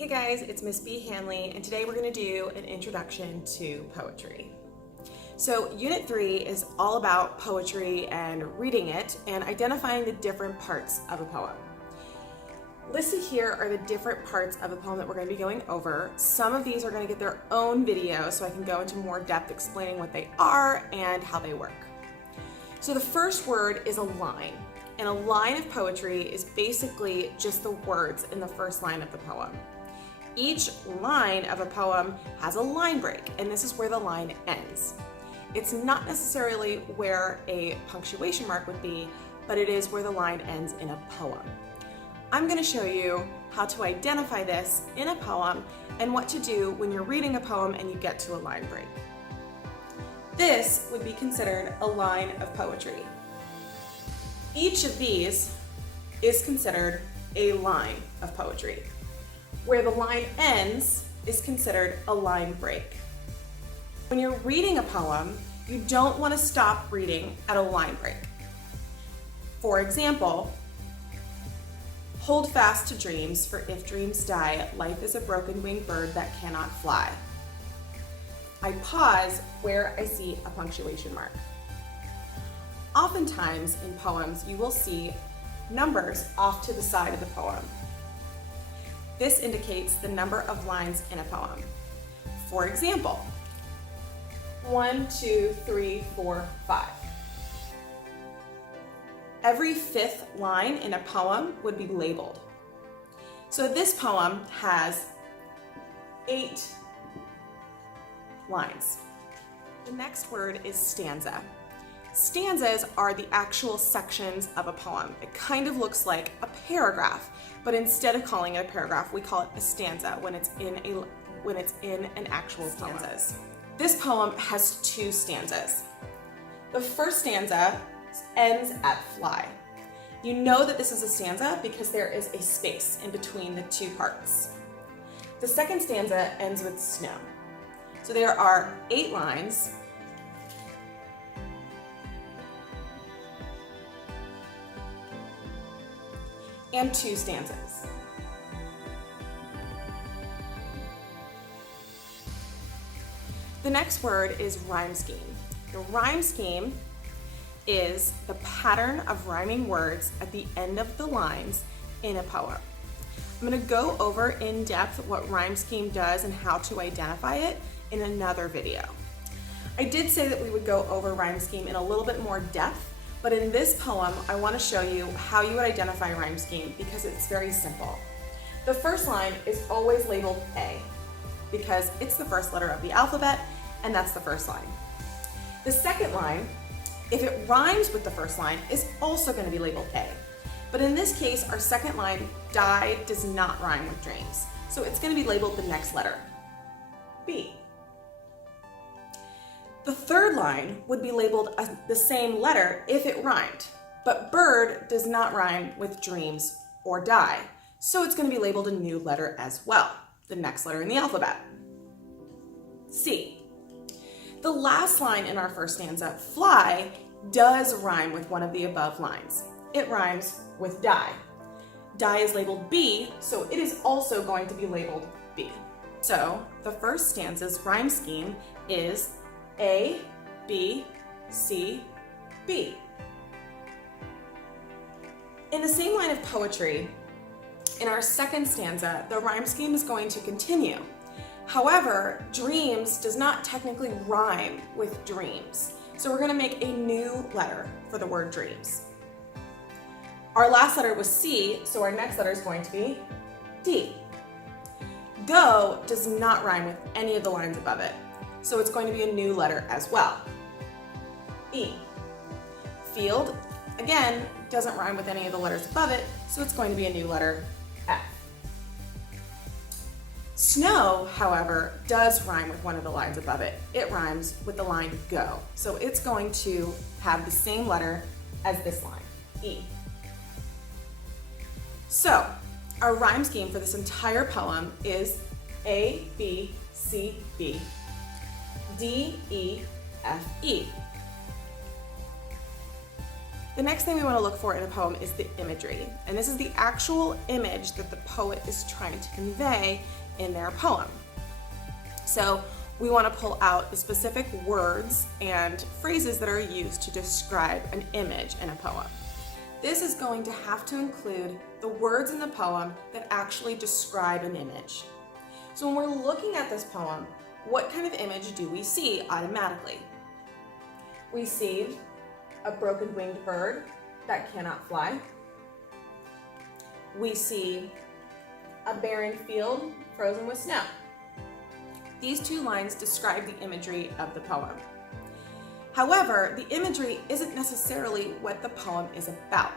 Hey guys, it's Miss B. Hanley, and today we're going to do an introduction to poetry. So Unit 3 is all about poetry and reading it and identifying the different parts of a poem. Listed here are the different parts of a poem that we're going to be going over. Some of these are going to get their own video, so I can go into more depth explaining what they are and how they work. So the first word is a line, and a line of poetry is basically just the words in the first line of the poem. Each line of a poem has a line break, and this is where the line ends. It's not necessarily where a punctuation mark would be, but it is where the line ends in a poem. I'm going to show you how to identify this in a poem and what to do when you're reading a poem and you get to a line break. This would be considered a line of poetry. Each of these is considered a line of poetry. Where the line ends is considered a line break. When you're reading a poem, you don't want to stop reading at a line break. For example, hold fast to dreams, for if dreams die, life is a broken-winged bird that cannot fly. I pause where I see a punctuation mark. Oftentimes in poems, you will see numbers off to the side of the poem. This indicates the number of lines in a poem. For example, 1, 2, 3, 4, 5. Every fifth line in a poem would be labeled. So this poem has 8 lines. The next word is stanza. Stanzas are the actual sections of a poem. It kind of looks like a paragraph, but instead of calling it a paragraph, we call it a stanza when it's in an actual stanzas. This poem has 2 stanzas. The first stanza ends at fly. You know that this is a stanza because there is a space in between the 2 parts. The second stanza ends with snow. So there are 8 lines. And 2 stanzas. The next word is rhyme scheme. The rhyme scheme is the pattern of rhyming words at the end of the lines in a poem. I'm going to go over in depth what rhyme scheme does and how to identify it in another video. I did say that we would go over rhyme scheme in a little bit more depth, but in this poem, I want to show you how you would identify rhyme scheme because it's very simple. The first line is always labeled A because it's the first letter of the alphabet, and that's the first line. The second line, if it rhymes with the first line, is also going to be labeled A. But in this case, our second line, die, does not rhyme with dreams. So it's going to be labeled the next letter, B. The third line would be labeled the same letter if it rhymed, but bird does not rhyme with dreams or die, so it's going to be labeled a new letter as well, the next letter in the alphabet, C. The last line in our first stanza, fly, does rhyme with one of the above lines. It rhymes with die. Die is labeled B, so it is also going to be labeled B. So the first stanza's rhyme scheme is A, B, C, B. In the same line of poetry, in our second stanza, the rhyme scheme is going to continue. However, dreams does not technically rhyme with dreams. So we're going to make a new letter for the word dreams. Our last letter was C, so our next letter is going to be D. Go does not rhyme with any of the lines above it, so it's going to be a new letter as well, E. Field, again, doesn't rhyme with any of the letters above it, so it's going to be a new letter, F. Snow, however, does rhyme with one of the lines above it. It rhymes with the line go, so it's going to have the same letter as this line, E. So, our rhyme scheme for this entire poem is A, B, C, B, D, E, F, E. The next thing we want to look for in a poem is the imagery, and this is the actual image that the poet is trying to convey in their poem. So we want to pull out the specific words and phrases that are used to describe an image in a poem. This is going to have to include the words in the poem that actually describe an image. So when we're looking at this poem, what kind of image do we see automatically? We see a broken winged bird that cannot fly. We see a barren field frozen with snow. These two lines describe the imagery of the poem. However, the imagery isn't necessarily what the poem is about.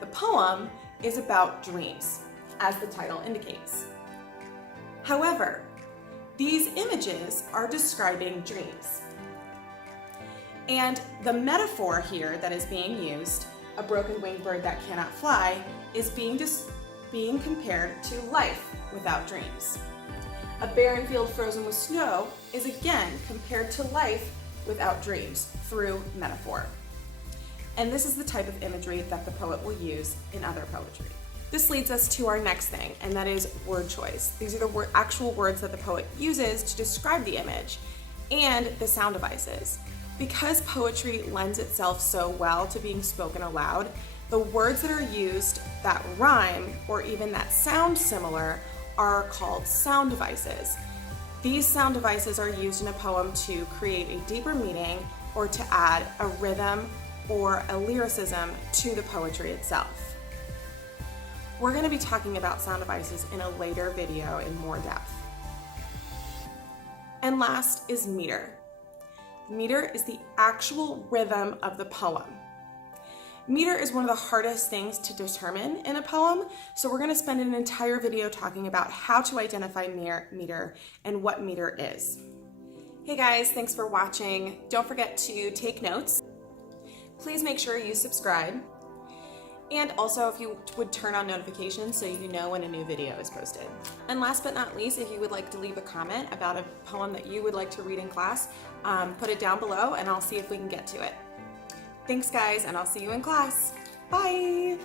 The poem is about dreams, as the title indicates. However, these images are describing dreams. And the metaphor here that is being used, a broken winged bird that cannot fly, is being compared to life without dreams. A barren field frozen with snow is again compared to life without dreams through metaphor. And this is the type of imagery that the poet will use in other poetry. This leads us to our next thing, and that is word choice. These are the actual words that the poet uses to describe the image, and the sound devices. Because poetry lends itself so well to being spoken aloud, the words that are used that rhyme or even that sound similar are called sound devices. These sound devices are used in a poem to create a deeper meaning or to add a rhythm or a lyricism to the poetry itself. We're going to be talking about sound devices in a later video in more depth. And last is meter. Meter is the actual rhythm of the poem. Meter is one of the hardest things to determine in a poem, so we're going to spend an entire video talking about how to identify meter and what meter is. Hey guys, thanks for watching. Don't forget to take notes. Please make sure you subscribe. And also if you would turn on notifications so you know when a new video is posted. And last but not least, if you would like to leave a comment about a poem that you would like to read in class, put it down below and I'll see if we can get to it. Thanks guys, and I'll see you in class. Bye!